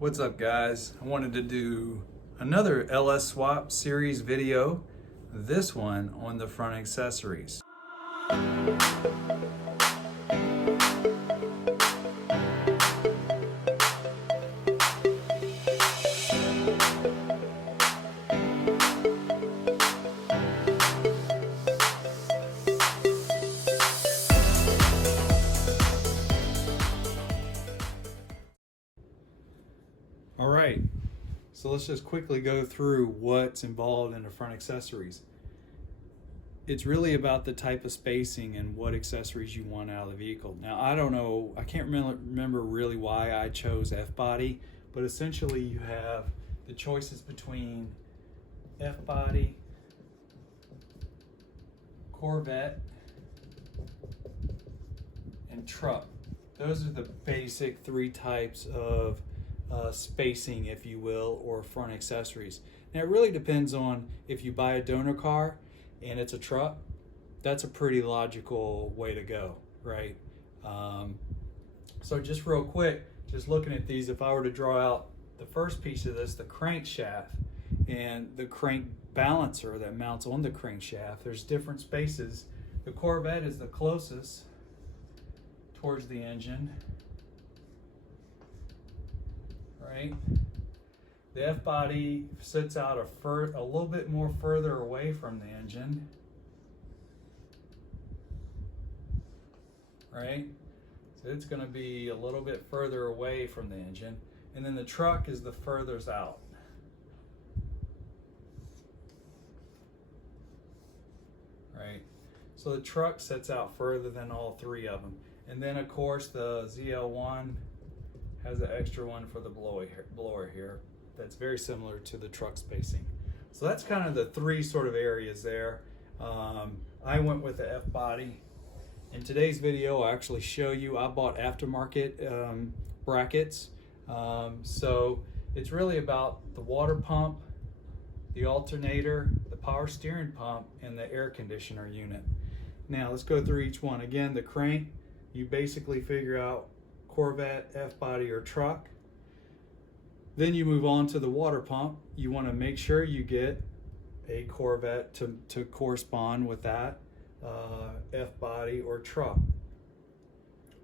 What's up, guys? I wanted to do another LS swap series video, this one on the front accessories. All right, so let's just quickly go through what's involved in the front accessories. It's really about the type of spacing and what accessories you want out of the vehicle. Now, I don't know, I can't remember really why I chose F-body, but essentially you have the choices between F-body, Corvette, and truck. Those are the basic three types of spacing, if you will, or front accessories. Now, it really depends on if you buy a donor car and it's a truck. That's a pretty logical way to go, right? So just real quick, just looking at these, if I were to draw out the first piece of this, the crankshaft and the crank balancer that mounts on the crankshaft, there's different spaces. The Corvette is the closest towards the engine, right? The F-body sits out a little bit more further away from the engine, right? So it's going to be a little bit further away from the engine. And then the truck is the furthest out. Right? So the truck sits out further than all three of them. And then of course the ZL1 has an extra one for the blower here that's very similar to the truck spacing. So that's kind of the three sort of areas there. I went with the F-body. In today's video, I actually show you, I bought aftermarket brackets. So it's really about the water pump, the alternator, the power steering pump, and the air conditioner unit. Now let's go through each one. Again, the crank, you basically figure out Corvette, F-body, or truck. Then you move on to the water pump. You want to make sure you get a Corvette to correspond with that, F-body or truck.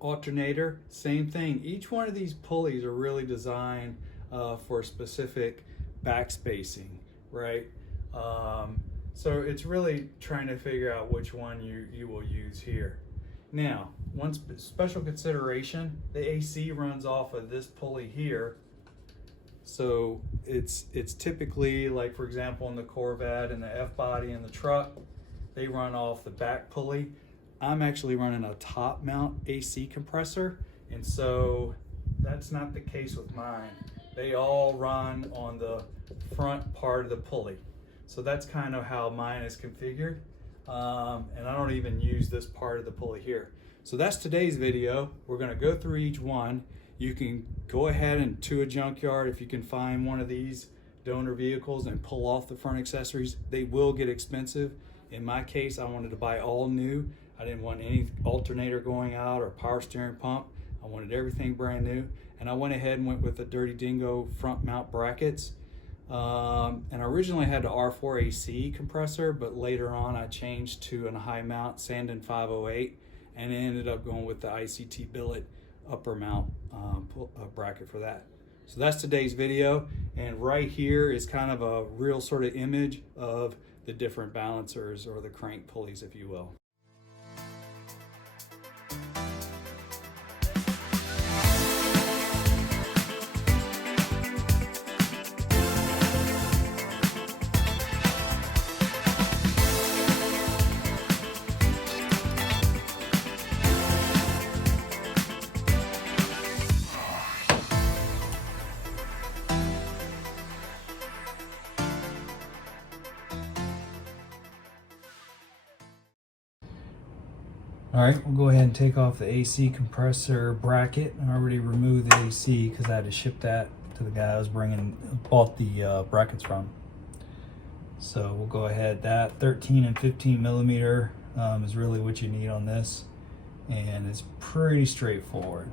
Alternator, same thing. Each one of these pulleys are really designed for specific back spacing, right? So it's really trying to figure out which one you will use here. Now, one special consideration, the AC runs off of this pulley here. So it's typically, like for example, in the Corvette and the F-body and the truck, they run off the back pulley. I'm actually running a top mount AC compressor, and so that's not the case with mine. They all run on the front part of the pulley. So that's kind of how mine is configured. And I don't even use this part of the pulley here. So that's today's video. We're gonna go through each one. You can go ahead and to a junkyard if you can find one of these donor vehicles and pull off the front accessories. They will get expensive. In my case, I wanted to buy all new. I didn't want any alternator going out or power steering pump. I wanted everything brand new. And I went ahead and went with the Dirty Dingo front mount brackets. And I originally had the R4 AC compressor, but later on I changed to a high mount Sandin 508 and ended up going with the ICT billet upper mount bracket for that. So that's today's video, and right here is kind of a real sort of image of the different balancers or the crank pulleys, if you will. All right, we'll go ahead and take off the AC compressor bracket. I already removed the AC because I had to ship that to the guy I was bought the brackets from. So we'll go ahead, that 13 and 15 millimeter is really what you need on this. And it's pretty straightforward.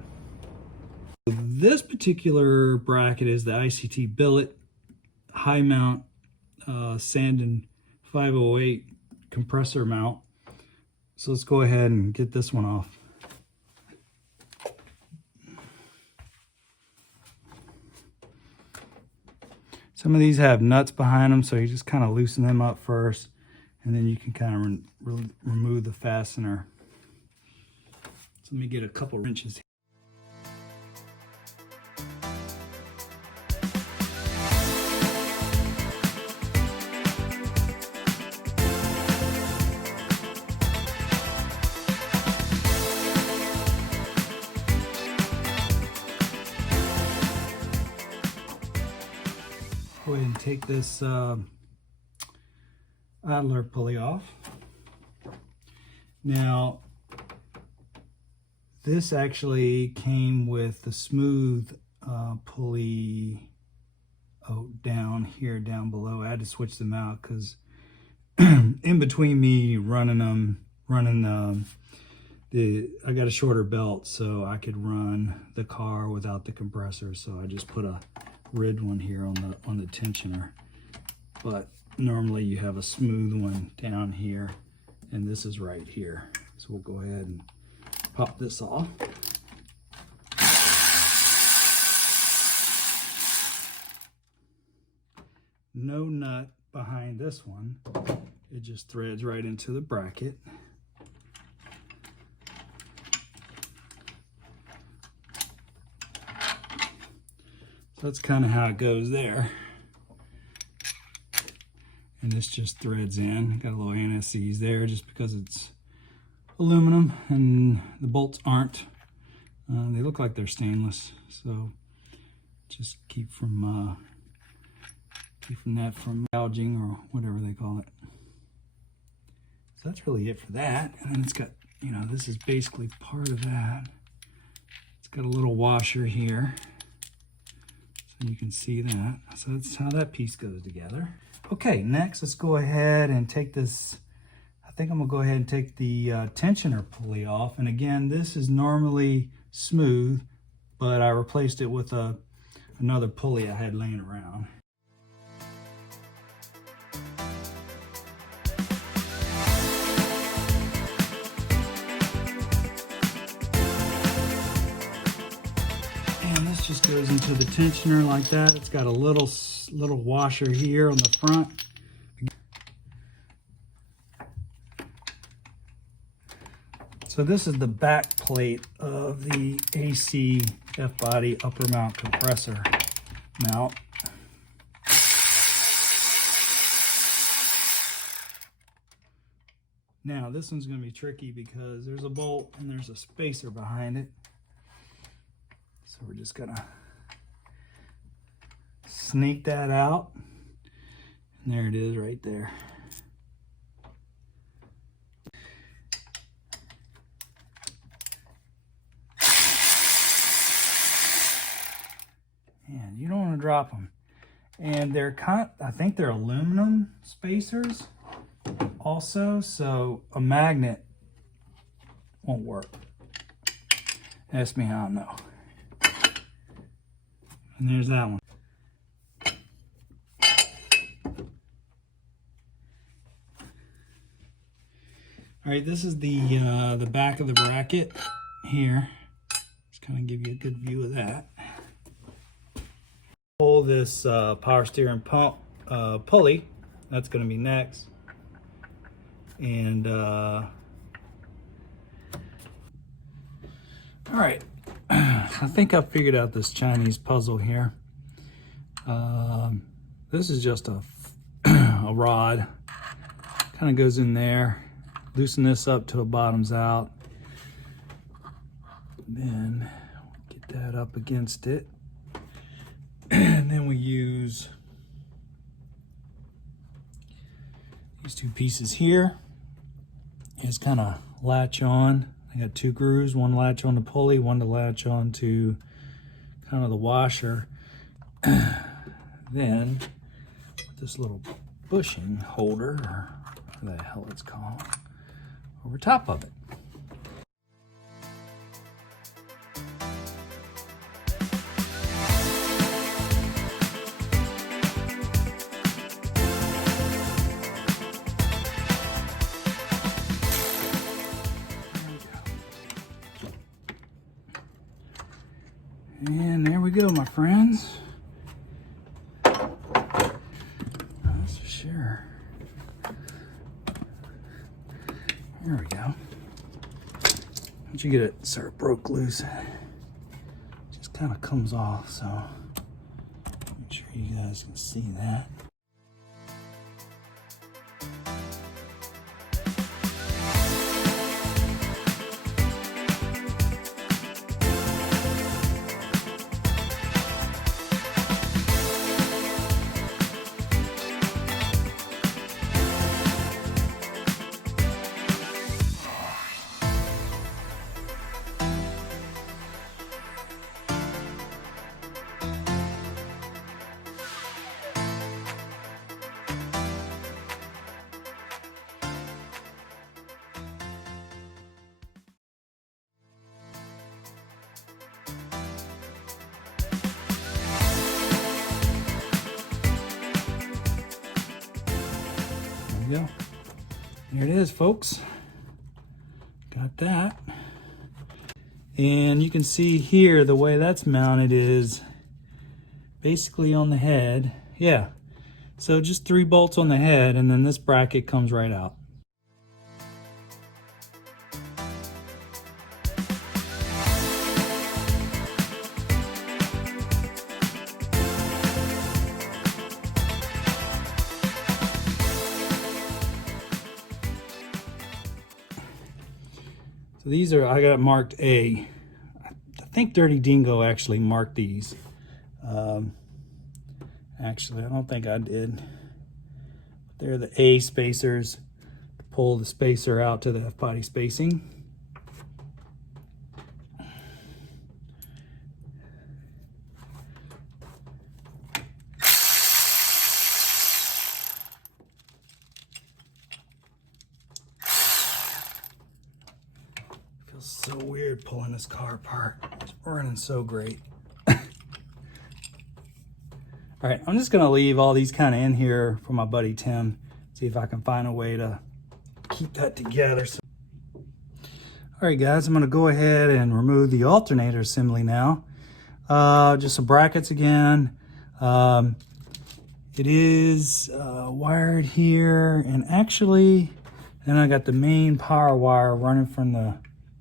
This particular bracket is the ICT billet high mount Sandin 508 compressor mount. So let's go ahead and get this one off. Some of these have nuts behind them, so you just kind of loosen them up first, and then you can kind of remove the fastener. So let me get a couple wrenches here. Go ahead and take this idler pulley off. Now, this actually came with the smooth pulley down here, down below. I had to switch them out because in between me running I got a shorter belt, so I could run the car without the compressor. So I just put a rid one here on the tensioner, but normally you have a smooth one down here, and this is right here. So we'll go ahead and pop this off. No nut behind this one. It just threads right into the bracket. That's kind of how it goes there. And this just threads in. Got a little anti-seize there just because it's aluminum and the bolts aren't. They look like they're stainless, so just keep from that from gouging or whatever they call it. So that's really it for that. And then it's got, you know, this is basically part of that. It's got a little washer here. You can see that. So that's how that piece goes together. Okay, next let's go ahead and take this. I think I'm gonna go ahead and take the tensioner pulley off. And again, this is normally smooth, but I replaced it with another pulley I had laying around. Just goes into the tensioner like that. It's got a little washer here on the front. So this is the back plate of the AC F-body upper mount compressor mount. Now this one's going to be tricky because there's a bolt and there's a spacer behind it. So we're just gonna snake that out. And there it is right there. And you don't want to drop them. And they're I think they're aluminum spacers also, so a magnet won't work. Ask me how I know. And there's that one. All right, this is the back of the bracket here. Just kind of give you a good view of that. Pull this power steering pump pulley. That's going to be next. And all right. I think I figured out this Chinese puzzle here. This is just a rod. Kind of goes in there. Loosen this up till it bottoms out. Then get that up against it. And then we use these two pieces here. Just kind of latch on. I got two grooves, one latch on the pulley, one to latch on to kind of the washer. Then with this little bushing holder, or whatever the hell it's called, over top of it. And there we go, my friends. That's for sure. There we go. Once you get it sort of broke loose, it just kind of comes off, so make sure you guys can see that. Go. There it is, folks. Got that. And you can see here the way that's mounted is basically on the head. Yeah. So just 3 bolts on the head, and then this bracket comes right out. So these are, I got marked A. I think Dirty Dingo actually marked these. Actually, I don't think I did. They're the A spacers to pull the spacer out to the F-body spacing. Feels so weird pulling this car apart. It's running so great. All right, I'm just gonna leave all these kind of in here for my buddy Tim. See if I can find a way to keep that together. All right, guys, I'm gonna go ahead and remove the alternator assembly now. Just some brackets again. It is wired here, and actually, then I got the main power wire running from the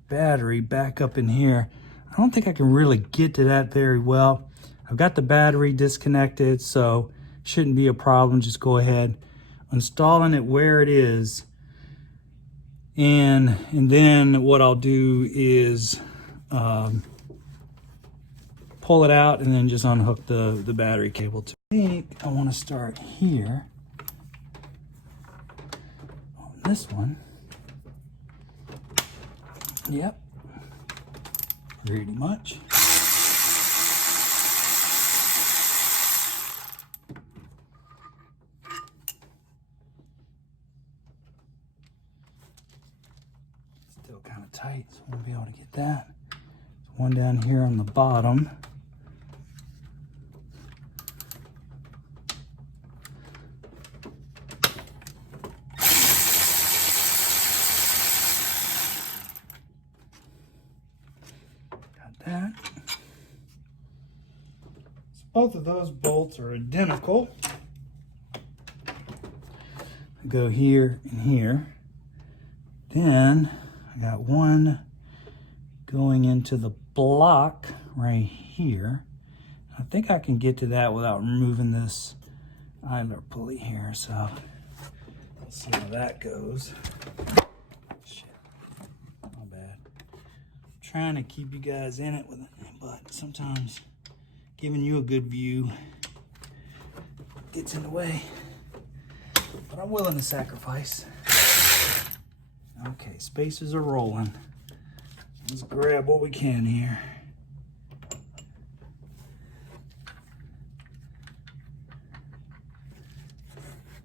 battery back up in here. I don't think I can really get to that very well. I've got the battery disconnected, so shouldn't be a problem. Just go ahead, installing it where it is. And then what I'll do is pull it out and then just unhook the battery cable too. I think I want to start here on this one. Yep, pretty much. Still kind of tight, so we'll be able to get that. There's one down here on the bottom. That. So both of those bolts are identical. I go here and here. Then I got one going into the block right here. I think I can get to that without removing this idler pulley here. So let's see how that goes. Trying to keep you guys in it with it, but sometimes giving you a good view gets in the way. But I'm willing to sacrifice. Okay, spacers are rolling. Let's grab what we can here.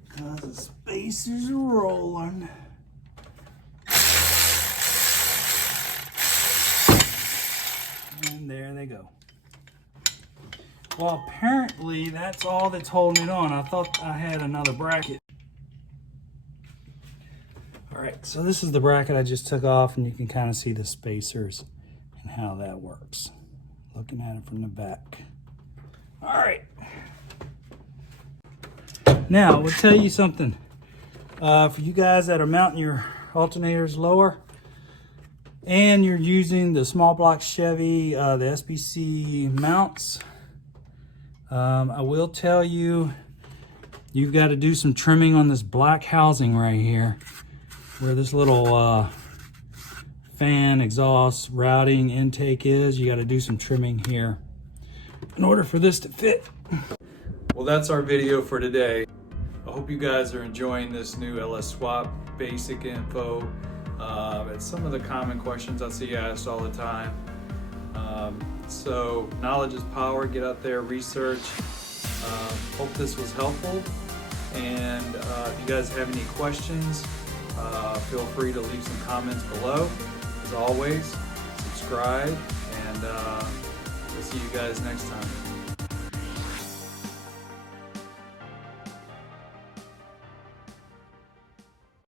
Because the spacers are rolling. And there they go. Well, apparently that's all that's holding it on. I thought I had another bracket. All right, so this is the bracket I just took off, and you can kind of see the spacers and how that works. looking at it from the back. All right. Now, we'll tell you something. For you guys that are mounting your alternators lower and you're using the small block Chevy, the SBC mounts, I will tell you, you've got to do some trimming on this black housing right here, where this little fan, exhaust, routing, intake is. You got to do some trimming here in order for this to fit. Well, that's our video for today. I hope you guys are enjoying this new LS Swap basic info. It's some of the common questions I see asked all the time. So knowledge is power. Get out there, research. Hope this was helpful. And if you guys have any questions, feel free to leave some comments below. As always, subscribe, and we'll see you guys next time.